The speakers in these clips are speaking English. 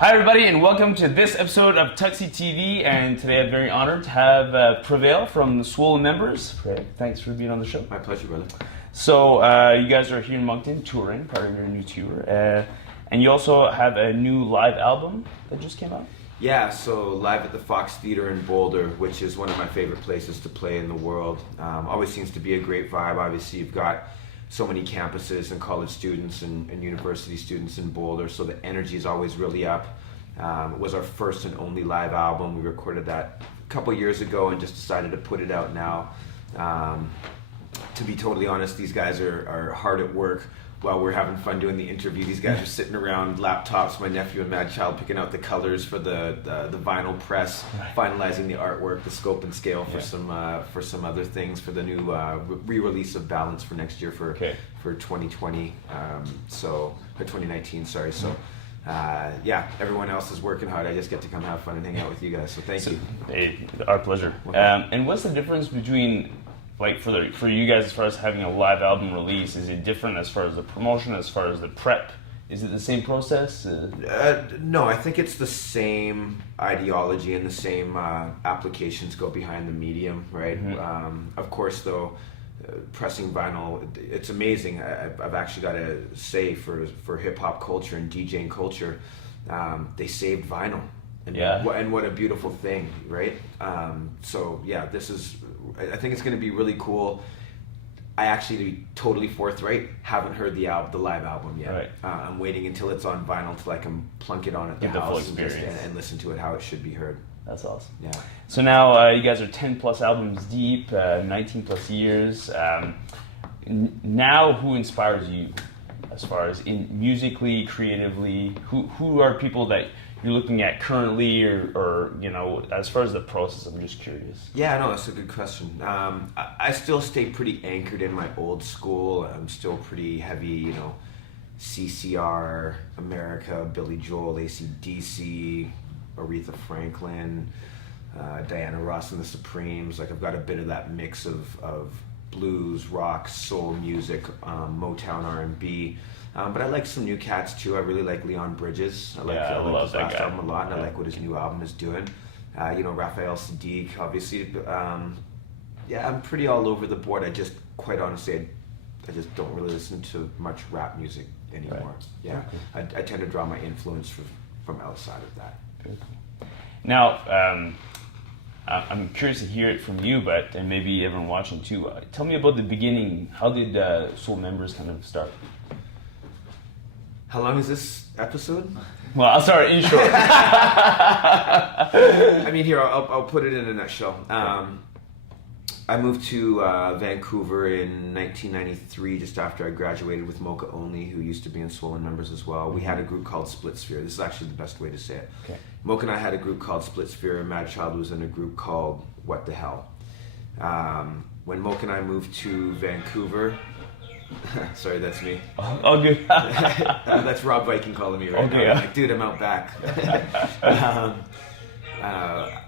Hi everybody and welcome to this episode of Tuxy TV, and today I'm very honored to have Prevail from the Swollen members. Thanks for being on the show. My pleasure, brother. So you guys are here in Moncton touring, part of your new tour, and you also have a new live album that just came out? Yeah, so live at the Fox Theater in Boulder, which is one of my favorite places to play in the world. Always seems to be a great vibe. Obviously you've got so many campuses and college students and university students in Boulder, so the energy is always really up. It was our first and only live album. We recorded that a couple years ago and just decided to put it out now. To be totally honest, these guys are hard at work while we're having fun doing the interview. These guys are sitting around laptops, my nephew and Mad Child, picking out the colors for the vinyl press, finalizing the artwork, the scope and scale for some other things for the new re-release of Balance for next year for 2020, for 2019, sorry. So yeah, everyone else is working hard. I just get to come have fun and hang out with you guys, so thank you. Hey, our pleasure. And what's the difference between, like, for you guys, as far as having a live album release? Is it different as far as the promotion, as far as the prep? Is it the same process? No, I think it's the same ideology and the same applications go behind the medium, right? Mm-hmm. Of course, though, pressing vinyl, it's amazing. I've actually got to say, for hip-hop culture and DJing culture, they saved vinyl. And what a beautiful thing, right? So yeah, I think it's going to be really cool. I actually, to be totally forthright, haven't heard the live album yet. Right. I'm waiting until it's on vinyl till I can plunk it on at the house and listen to it how it should be heard. That's awesome. Yeah. So now you guys are 10 plus albums deep, 19 plus years. Now, who inspires you as far as musically, creatively? Who are people that you're looking at currently, or you know, as far as the process? I'm just curious. Yeah, no, that's a good question. I still stay pretty anchored in my old school. I'm still pretty heavy, you know, CCR, America, Billy Joel, AC/DC, Aretha Franklin, Diana Ross and the Supremes. Like, I've got a bit of that mix of blues, rock, soul music, Motown, R&B. But I like some new cats too. I really like Leon Bridges. I like his last album a lot, and I like what his new album is doing. You know, Raphael Sadiq, obviously. Yeah, I'm pretty all over the board. I just, quite honestly, I just don't really listen to much rap music anymore. Right. Yeah, okay. I tend to draw my influence from outside of that. Now, I'm curious to hear it from you, and maybe everyone watching too. Tell me about the beginning. How did Soul Members kind of start? How long is this episode? Well, I'll start in short. I mean, here, I'll put it in a nutshell. I moved to Vancouver in 1993, just after I graduated with Mocha Only, who used to be in Swollen Members as well. We had a group called Split Sphere. This is actually the best way to say it. Okay. Mocha and I had a group called Split Sphere, and Mad Child was in a group called What the Hell. When Mocha and I moved to Vancouver, sorry, that's me. Oh, good. That's Rob Viking calling me right now. Yeah. I'm like, dude, I'm out back.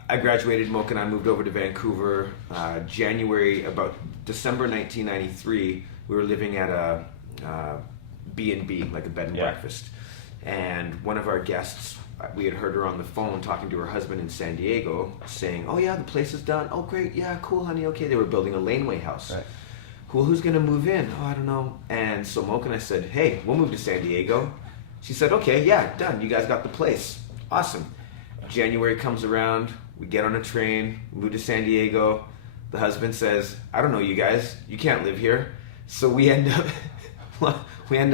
I graduated, Mocha and I moved over to Vancouver. About December 1993, we were living at a B&B, like a bed and breakfast. And one of our guests, we had heard her on the phone talking to her husband in San Diego, saying, oh yeah, the place is done. Oh great, yeah, cool, honey, okay. They were building a laneway house. Right. Cool, who's gonna move in? Oh, I don't know. And so Mocha and I said, hey, we'll move to San Diego. She said, okay, yeah, done. You guys got the place. Awesome. January comes around, we get on a train, move to San Diego. The husband says, I don't know you guys, you can't live here. So we end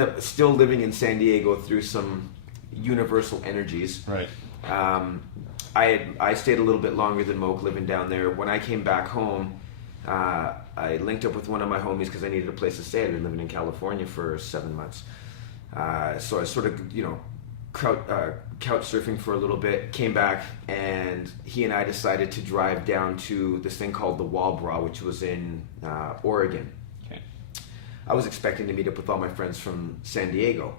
up still living in San Diego through some universal energies. Right. I stayed a little bit longer than Mocha living down there. When I came back home, I linked up with one of my homies because I needed a place to stay. I'd been living in California for 7 months. So I sort of, you know, couch surfing for a little bit, came back, and he and I decided to drive down to this thing called the Walbra, which was in Oregon. Okay. I was expecting to meet up with all my friends from San Diego.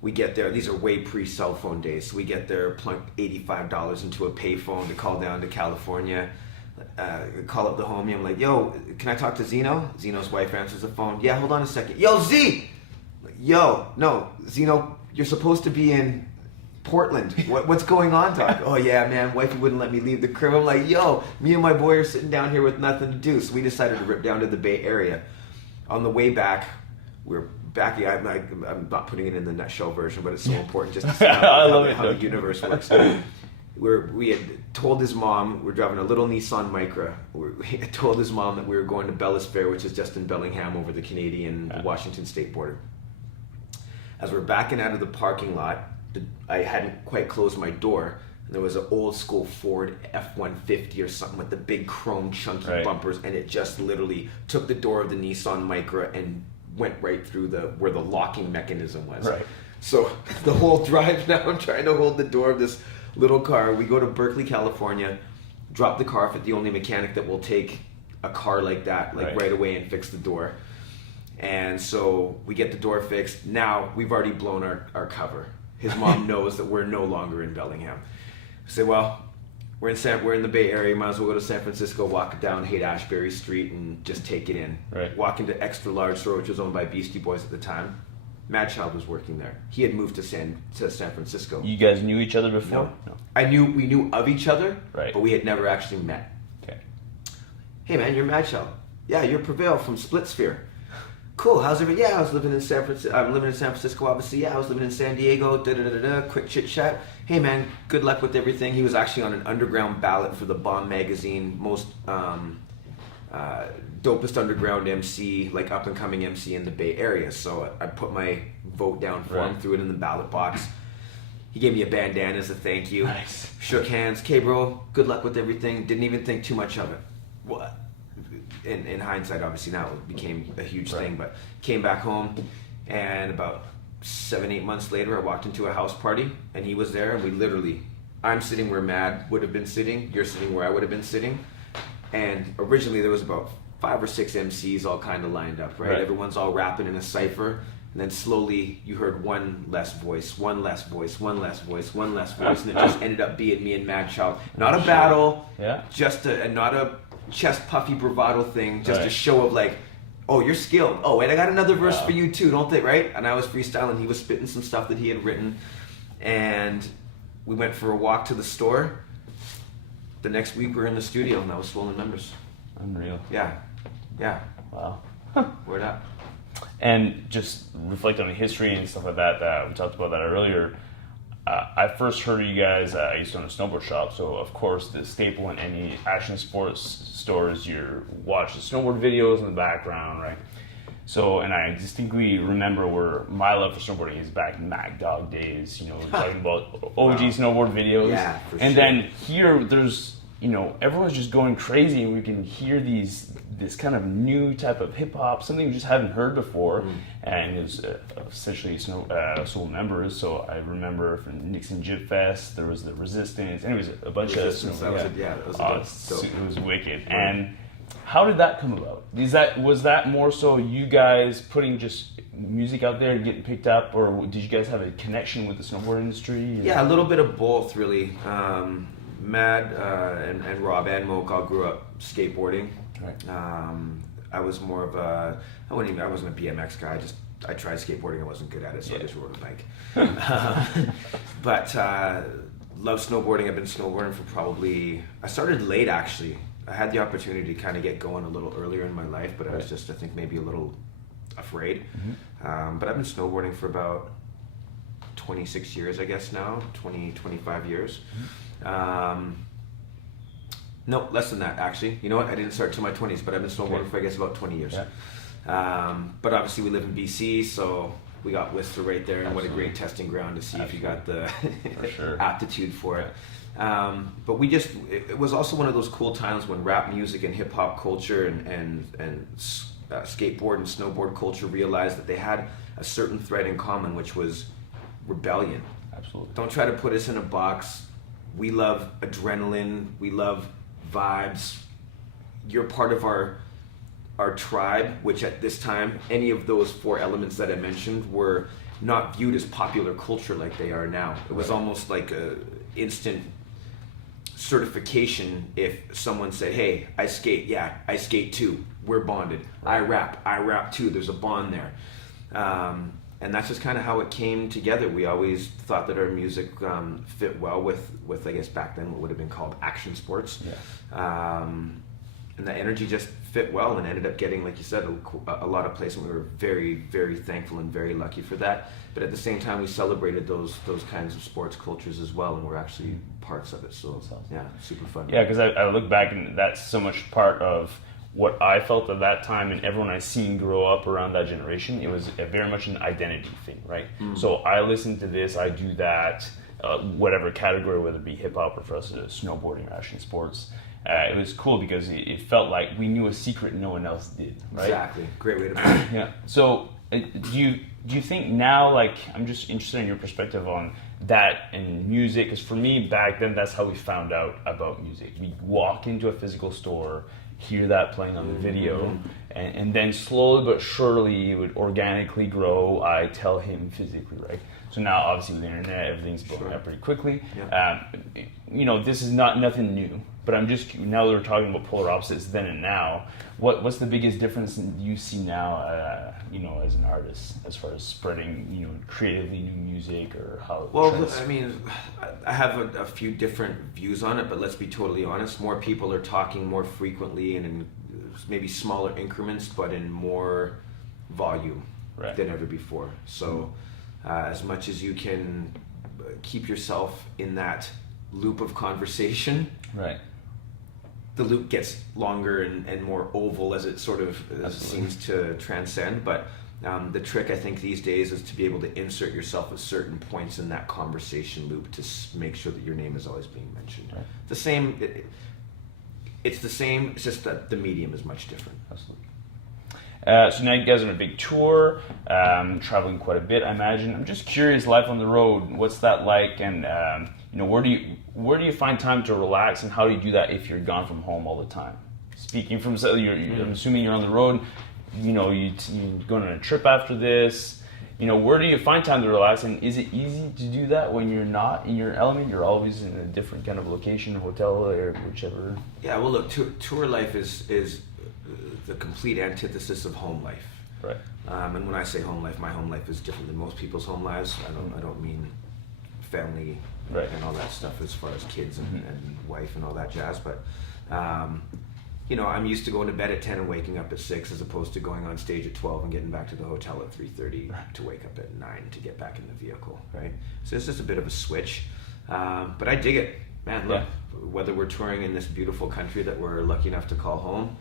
We get there, these are way pre-cell phone days, so we get there, plunk $85 into a payphone to call down to California. Call up the homie, I'm like, yo, can I talk to Zeno? Zeno's wife answers the phone. Yeah, hold on a second. Yo, Z! Yo, no, Zeno, you're supposed to be in Portland. What's going on, Doc? Oh yeah, man, wifey wouldn't let me leave the crib. I'm like, yo, me and my boy are sitting down here with nothing to do. So we decided to rip down to the Bay Area. On the way back, we're back. I'm not putting it in the nutshell version, but it's so important just to see how the universe works. We had told his mom, we're driving a little Nissan Micra. We had told his mom that we were going to Bellis Fair, which is just in Bellingham over the Canadian-Washington state border. As we're backing out of the parking lot, I hadn't quite closed my door. And there was an old school Ford F-150 or something with the big chrome chunky bumpers, and it just literally took the door of the Nissan Micra and went right through where the locking mechanism was. Right. So the whole drive now, I'm trying to hold the door of this little car. We go to Berkeley, California, drop the car off at the only mechanic that will take a car like that, right away and fix the door. And so we get the door fixed. Now we've already blown our cover. His mom knows that we're no longer in Bellingham. I say, well, we're in the Bay Area. Might as well go to San Francisco, walk down Haight-Ashbury Street, and just take it in. Right. Walk into Extra Large store, which was owned by Beastie Boys at the time. Madchild was working there. He had moved to San Francisco. You guys knew each other before? No. We knew of each other, right, but we had never actually met. Okay. Hey man, you're Madchild. Yeah, you're Prevail from Split Sphere. Cool. How's everything? Yeah, I was living in San Francisco. I'm living in San Francisco, obviously. Yeah, I was living in San Diego. Quick chit chat. Hey man, good luck with everything. He was actually on an underground ballot for the Bomb magazine, most dopest underground MC, like up and coming MC in the Bay Area. So I put my vote down for him, threw it in the ballot box. He gave me a bandana as a thank you. Nice. Shook hands. Okay, bro. Good luck with everything. Didn't even think too much of it. What? In hindsight, obviously now it became a huge thing, but came back home, and about 7-8 months later, I walked into a house party, and he was there, and we literally, I'm sitting where Mad would have been sitting, you're sitting where I would have been sitting, and originally there was about 5 or 6 MCs all kind of lined up, right? Everyone's all rapping in a cypher, and then slowly you heard one less voice, one less voice, one less voice, one less voice, and it just ended up being me and Madchild. Not a battle, just not a chest puffy bravado thing, just a show of like, oh, you're skilled. Oh, wait, I got another verse for you too, don't they? Right? And I was freestyling. He was spitting some stuff that he had written, and we went for a walk to the store. The next week we were in the studio, and that was Swollen Members. Unreal. Yeah. Wow. Word up. And just reflect on the history and stuff like that. We talked about that earlier. I first heard of you guys, I used to own a snowboard shop, so of course the staple in any action sports stores, you watch the snowboard videos in the background, right? So, and I distinctly remember where my love for snowboarding is back in Mac Dog days, talking about OG snowboard videos. Yeah, for and sure. Then here there's, everyone's just going crazy, and we can hear this kind of new type of hip hop, something we just haven't heard before, and it was essentially Soul Members. So I remember from Nixon Jib Fest, there was the Resistance, and it was a bunch of it was wicked. Right. And how did that come about? Was that more so you guys putting just music out there and getting picked up, or did you guys have a connection with the snowboard industry? Yeah, a little bit of both, really. Mad and Rob and Moke all grew up skateboarding. Right. I was more of I wasn't a BMX guy. I tried skateboarding. I wasn't good at it, so I just rode a bike. But love snowboarding. I've been snowboarding for I started late actually. I had the opportunity to kind of get going a little earlier in my life, but I was just, I think, maybe a little afraid. But I've been snowboarding for about 26 years, I guess now, 25 years. No, less than that actually. You know what? I didn't start till my 20s, but I've been snowboarding for I guess about 20 years. But obviously we live in BC, so we got Whistler right there, and what a great testing ground to see if you got the aptitude for it. But it was also one of those cool times when rap music and hip hop culture and skateboard and snowboard culture realized that they had a certain thread in common, which was rebellion. Absolutely. Don't try to put us in a box. We love adrenaline. We love vibes. You're part of our tribe, which at this time, any of those 4 elements that I mentioned were not viewed as popular culture like they are now. It was almost like a instant certification if someone said, hey, I skate. Yeah, I skate too. We're bonded. I rap too. There's a bond there. and that's just kind of how it came together. We always thought that our music fit well with I guess back then what would have been called action sports. Yeah. And that energy just fit well and ended up getting, like you said, a lot of placement. We were very, very thankful and very lucky for that. But at the same time, we celebrated those kinds of sports cultures as well, and we're actually parts of it. So That's awesome. yeah, super fun. Yeah, because I look back and that's so much part of what I felt at that time, and everyone I seen grow up around that generation. It was very much an identity thing, right? So I listen to this, I do that, whatever category, whether it be hip hop or for us snowboarding or action sports. It was cool because it felt like we knew a secret no one else did, right? Exactly. Great way to put it. Yeah. So do you think now, like, I'm just interested in your perspective on that and music, because for me back then that's how we found out about music. We walk into a physical store, hear that playing on the video, and then slowly but surely it would organically grow. I tell him physically, right? So now obviously with the internet, everything's blowing up pretty quickly. Yeah. This is nothing new, but I'm just, now that we're talking about polar opposites then and now, what's the biggest difference you see now, as an artist, as far as spreading, creatively new music, or how? Well, I mean, I have a few different views on it, but let's be totally honest. More people are talking more frequently and in maybe smaller increments, but in more volume than ever before. So as much as you can keep yourself in that loop of conversation, right, the loop gets longer and more oval as it sort of seems to transcend. But the trick, I think, these days is to be able to insert yourself at certain points in that conversation loop to make sure that your name is always being mentioned. Right. It's the same, it's just that the medium is much different. Absolutely. So now you guys are on a big tour, traveling quite a bit, I imagine. I'm just curious, life on the road, what's that like? And where do you find time to relax, and how do you do that if you're gone from home all the time? Speaking from, I'm assuming you're on the road. You're going on a trip after this. Where do you find time to relax, and is it easy to do that when you're not in your element? You're always in a different kind of location, hotel, or whichever. Yeah, well, look, tour life is the complete antithesis of home life. Right. And when I say home life, my home life is different than most people's home lives. I don't mean family and all that stuff as far as kids and wife and all that jazz. But I'm used to going to bed at 10 and waking up at 6, as opposed to going on stage at 12 and getting back to the hotel at 3:30 to wake up at 9 to get back in the vehicle. Right. So it's just a bit of a switch. But I dig it, man. Look, whether we're touring in this beautiful country that we're lucky enough to call home,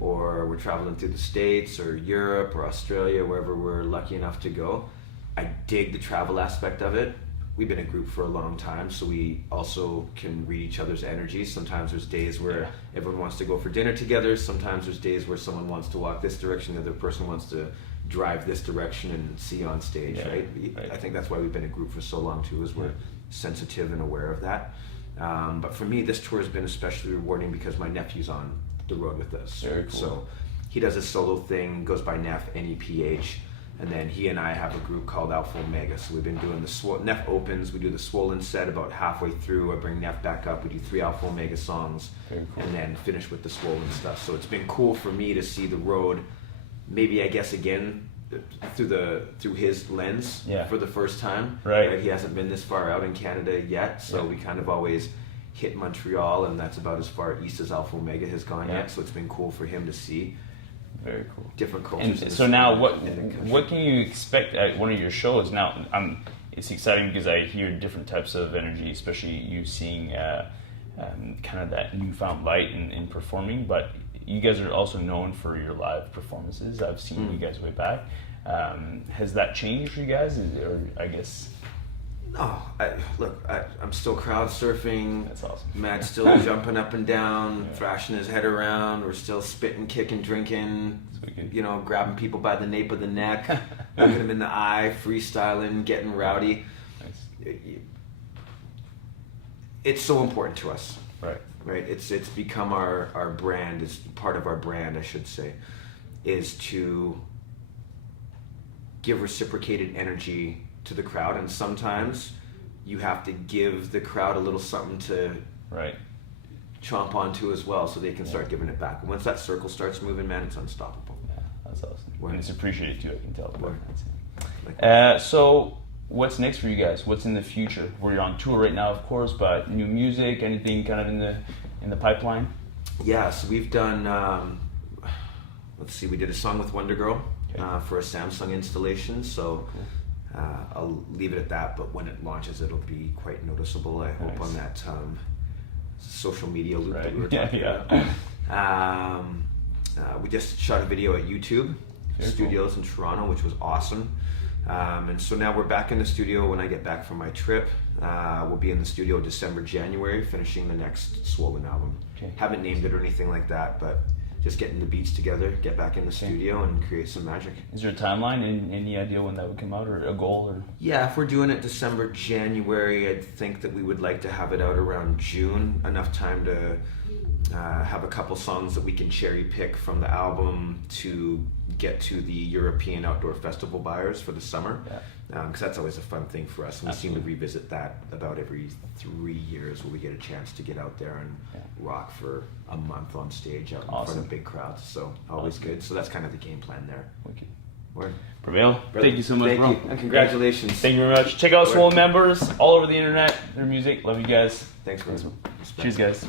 or we're traveling through the States or Europe or Australia, wherever we're lucky enough to go, I dig the travel aspect of it. We've been a group for a long time, so we also can read each other's energy. Sometimes there's days where everyone wants to go for dinner together. Sometimes there's days where someone wants to walk this direction, the other person wants to drive this direction and see on stage, right? I think that's why we've been a group for so long too, is we're sensitive and aware of that. But for me, this tour has been especially rewarding because my nephew's on the road with us. Very cool. So he does a solo thing, goes by Neph, N-E-P-H, and then he and I have a group called Alpha Omega. So we've been doing Neph opens, we do the Swollen set about halfway through, I bring Neph back up, we do 3 Alpha Omega songs, and then finish with the Swollen stuff. So it's been cool for me to see the road, maybe I guess again, through his lens for the first time. Right. He hasn't been this far out in Canada yet, so we kind of always hit Montreal, and that's about as far east as Alpha Omega has gone yet. So it's been cool for him to see. Very cool. Different cultures. And so now, what can you expect at one of your shows? Now, it's exciting because I hear different types of energy, especially you seeing kind of that newfound light in performing. But you guys are also known for your live performances. I've seen you guys way back. Has that changed for you guys, or I guess? No, I'm still crowd surfing. That's awesome. Matt's still jumping up and down, thrashing his head around. We're still spitting, kicking, drinking, grabbing people by the nape of the neck, looking them in the eye, freestyling, getting rowdy. Nice. It's so important to us. Right. It's become our brand. It's part of our brand, I should say, is to give reciprocated energy to the crowd, and sometimes you have to give the crowd a little something to chomp onto as well, so they can start giving it back. And once that circle starts moving, man, it's unstoppable. Yeah, that's awesome. And it's appreciated too, I can tell. So what's next for you guys? What's in the future? We're on tour right now, of course, but new music, anything kind of in the pipeline? Yeah, so we've done, let's see, we did a song with Wonder Girl for a Samsung installation, so I'll leave it at that, but when it launches it'll be quite noticeable, I hope, on that social media loop that we were talking about. We just shot a video at YouTube Studios in Toronto, which was awesome. And so now we're back in the studio. When I get back from my trip, we'll be in the studio December, January, finishing the next Swollen album. Haven't named it or anything like that, but just getting the beats together, get back in the studio and create some magic. Is there a timeline? Any idea when that would come out, or a goal? Or yeah, if we're doing it December, January, I think that we would like to have it out around June, enough time to have a couple songs that we can cherry pick from the album to get to the European outdoor festival buyers for the summer, because that's always a fun thing for us, and we seem to revisit that about every 3 years, where we get a chance to get out there and rock for a month on stage out in front of big crowds, so always good. So that's kind of the game plan there. Okay. Word. Prevail, thank you so much, bro. You. And congratulations. Thank you very much. Check out Swollen members all over the internet, their music. Love you guys. Thanks, man. Cheers, guys.